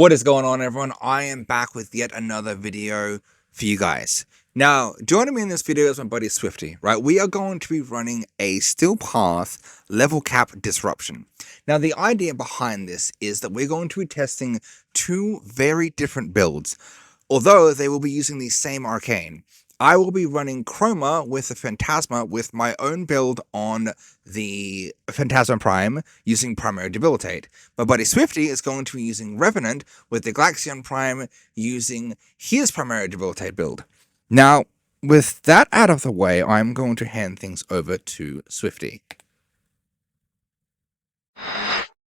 What is going on, everyone? I am back with yet another video for you guys. Now, joining me in this video is my buddy Swifty, right? We are going to be running a Steel Path LevelCap disruption. Now, the idea behind this is that we're going to be testing two very different builds, although they will be using the same arcane. I will be running Chroma with the Phantasma with my own build on the Phantasma Prime using Primary Debilitate. My buddy Swifty is going to be using Revenant with the Glaxion Prime using his Primary Debilitate build. Now, with that out of the way, I'm going to hand things over to Swifty.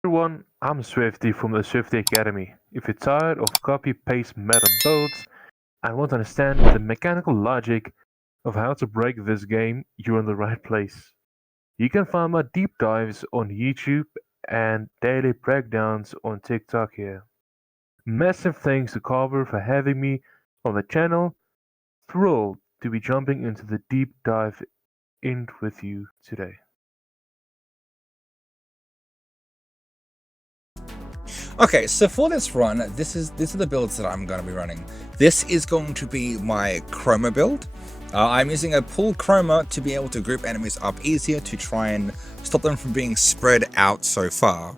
Everyone, I'm Swifty from the Swifty Academy. If you're tired of copy-paste meta builds and want to understand the mechanical logic of how to break this game, you're in the right place. You can find my deep dives on YouTube and daily breakdowns on TikTok here. Massive thanks to Carver for having me on the channel. Thrilled to be jumping into the deep dive in with you today. Okay, so for this run, this is the builds that I'm going to be running. This is going to be my Chroma build. I'm using a pull Chroma to be able to group enemies up easier to try and stop them from being spread out so far.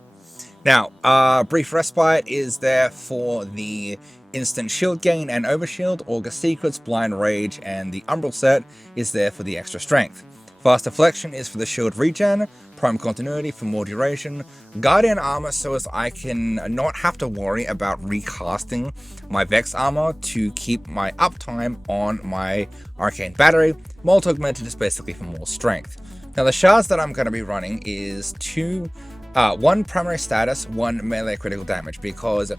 Now, Brief Respite is there for the instant shield gain and overshield. August Secrets, Blind Rage, and the Umbral set is there for the extra strength. Fast Deflection is for the shield regen, Prime Continuity for more duration, Guardian Armor so as I can not have to worry about recasting my Vex Armor to keep my uptime on my Arcane Battery, Molt Augmented is basically for more strength. Now the shards that I'm going to be running is one primary status, one melee critical damage, because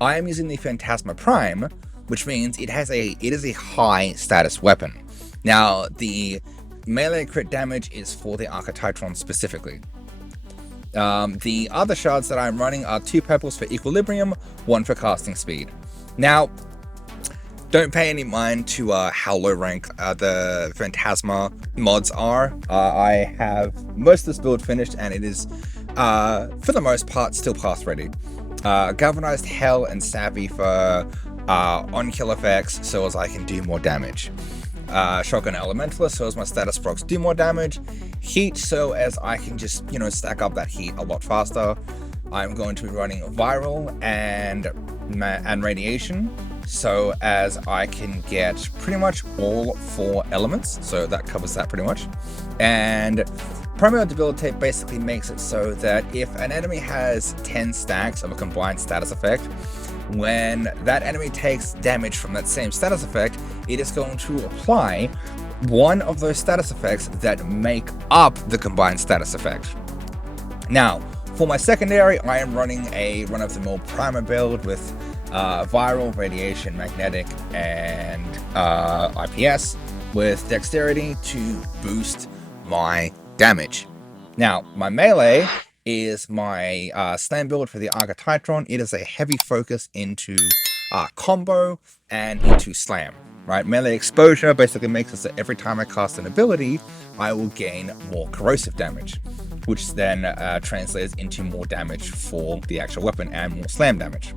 I am using the Phantasma Prime, which means it is a high status weapon. Now the melee crit damage is for the Arcatitron specifically. The other shards that I'm running are 2 purples for equilibrium, 1 for casting speed. Now, don't pay any mind to how low rank the Phantasma mods are. I have most of this build finished and it is, for the most part, still path ready. Galvanized Hell and Savvy for on-kill effects so as I can do more damage. Shotgun Elementalist so as my status procs do more damage, Heat so as I can just, stack up that heat a lot faster. I'm going to be running Viral and Radiation so as I can get pretty much all 4 elements, so that covers that pretty much. And Primary Debilitate basically makes it so that if an enemy has 10 stacks of a combined status effect, when that enemy takes damage from that same status effect, it is going to apply one of those status effects that make up the combined status effect. Now, for my secondary, I am running a run-of-the-mill primer build with Viral, Radiation, Magnetic, and IPS with Dexterity to boost my damage. Now, my melee is my slam build for the Arcatitron. It is a heavy focus into combo and into slam, right? Melee exposure basically makes it so every time I cast an ability, I will gain more corrosive damage, which then translates into more damage for the actual weapon and more slam damage.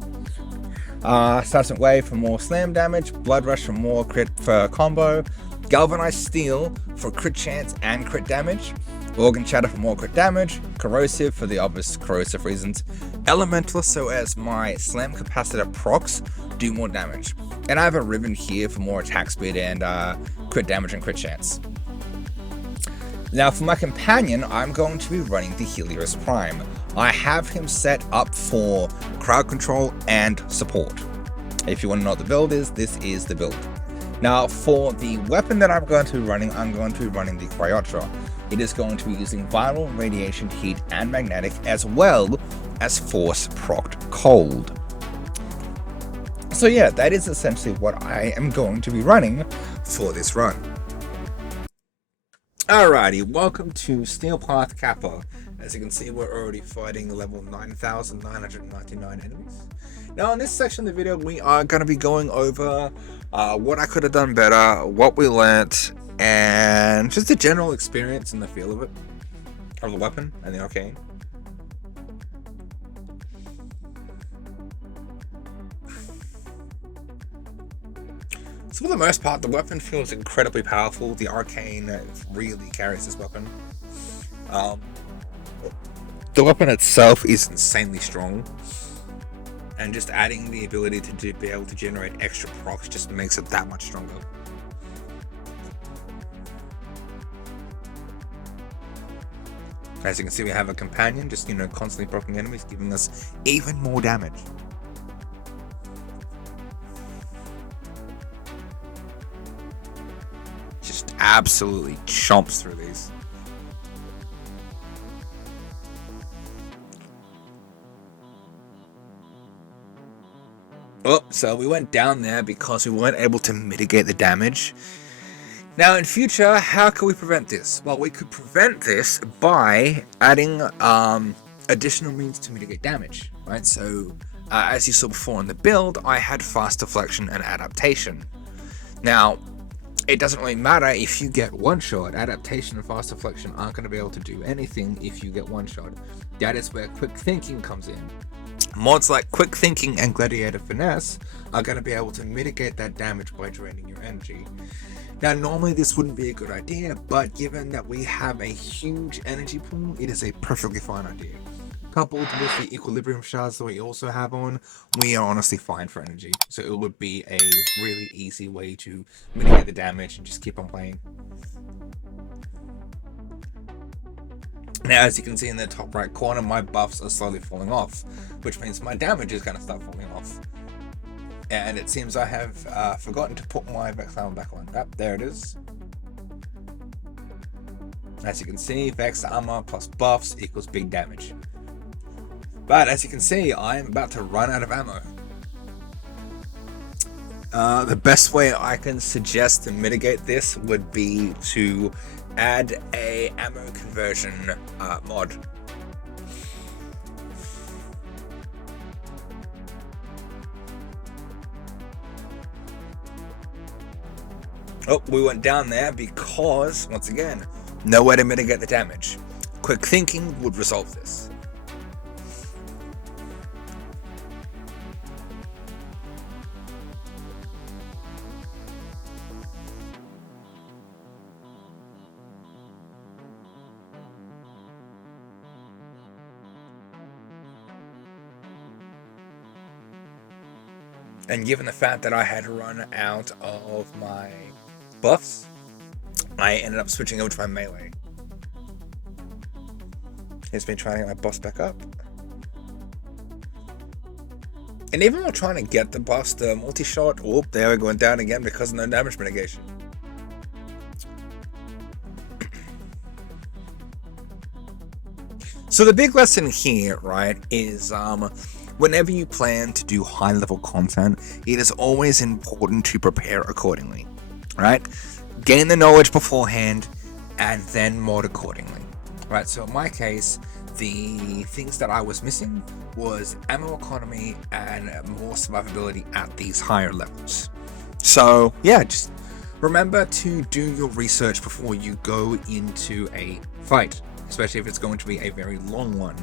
Subsequent Wave for more slam damage, Blood Rush for more crit for combo, Galvanized Steel for crit chance and crit damage, Organ Shatter for more crit damage, Corrosive for the obvious corrosive reasons, Elementalist so as my slam capacitor procs do more damage. And I have a ribbon here for more attack speed and crit damage and crit chance. Now for my companion, I'm going to be running the Helios Prime. I have him set up for crowd control and support. If you want to know what the build is, this is the build. Now for the weapon that I'm going to be running, I'm going to be running the Cryotra. It is going to be using Viral, Radiation, Heat, and Magnetic, as well as Force Procced Cold. So yeah, that is essentially what I am going to be running for this run. Alrighty, welcome to Steel Path Kappa. As you can see, we're already fighting level 9,999 enemies. Now in this section of the video, we are going to be going over what I could have done better, what we learnt, and just a general experience and the feel of it, of the weapon and the arcane. So for the most part, the weapon feels incredibly powerful. The arcane really carries this weapon. The weapon itself is insanely strong, and just adding the ability to be able to generate extra procs just makes it that much stronger. As you can see, we have a companion just, constantly proccing enemies, giving us even more damage. Just absolutely chomps through these. Oh, so we went down there because we weren't able to mitigate the damage. Now, in future, how can we prevent this? Well, we could prevent this by adding additional means to mitigate damage, right? So, as you saw before in the build, I had fast deflection and adaptation. Now, it doesn't really matter if you get one shot. Adaptation and fast deflection aren't going to be able to do anything if you get one shot. That is where quick thinking comes in. Mods like Quick Thinking and Gladiator Finesse are going to be able to mitigate that damage by draining your energy. Now, normally this wouldn't be a good idea, but given that we have a huge energy pool, it is a perfectly fine idea. Coupled with the equilibrium shards that we also have on, we are honestly fine for energy. So it would be a really easy way to mitigate the damage and just keep on playing. Now, as you can see in the top right corner, my buffs are slowly falling off, which means my damage is going to start falling off. And it seems I have forgotten to put my Vex armor back on. Yep, there it is. As you can see, Vex armor plus buffs equals big damage. But as you can see, I am about to run out of ammo. The best way I can suggest to mitigate this would be to add a ammo conversion mod. Oh, we went down there because, once again, no way to mitigate the damage. Quick thinking would resolve this. And given the fact that I had run out of my buffs, I ended up switching over to my melee. He's been trying to get my buffs back up. And even while trying to get the buffs, the multi-shot, whoop, there we're going down again because of no damage mitigation. So the big lesson here, right, is whenever you plan to do high-level content, it is always important to prepare accordingly, right? Gain the knowledge beforehand and then mod accordingly, right? So in my case, the things that I was missing was ammo economy and more survivability at these higher levels. So yeah, just remember to do your research before you go into a fight, especially if it's going to be a very long one.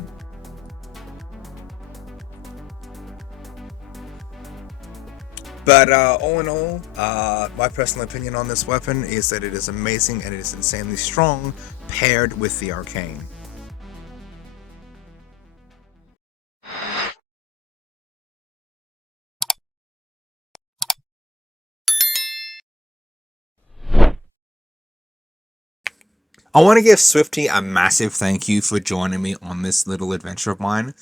But all in all, my personal opinion on this weapon is that it is amazing and it is insanely strong paired with the arcane. I want to give Swifty a massive thank you for joining me on this little adventure of mine.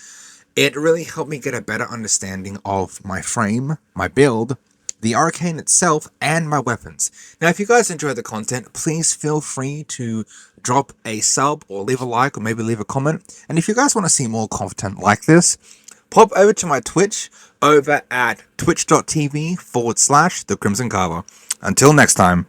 It really helped me get a better understanding of my frame, my build, the arcane itself, and my weapons. Now, if you guys enjoy the content, please feel free to drop a sub or leave a like or maybe leave a comment. And if you guys want to see more content like this, pop over to my Twitch over at twitch.tv/The Crimson Carver. Until next time.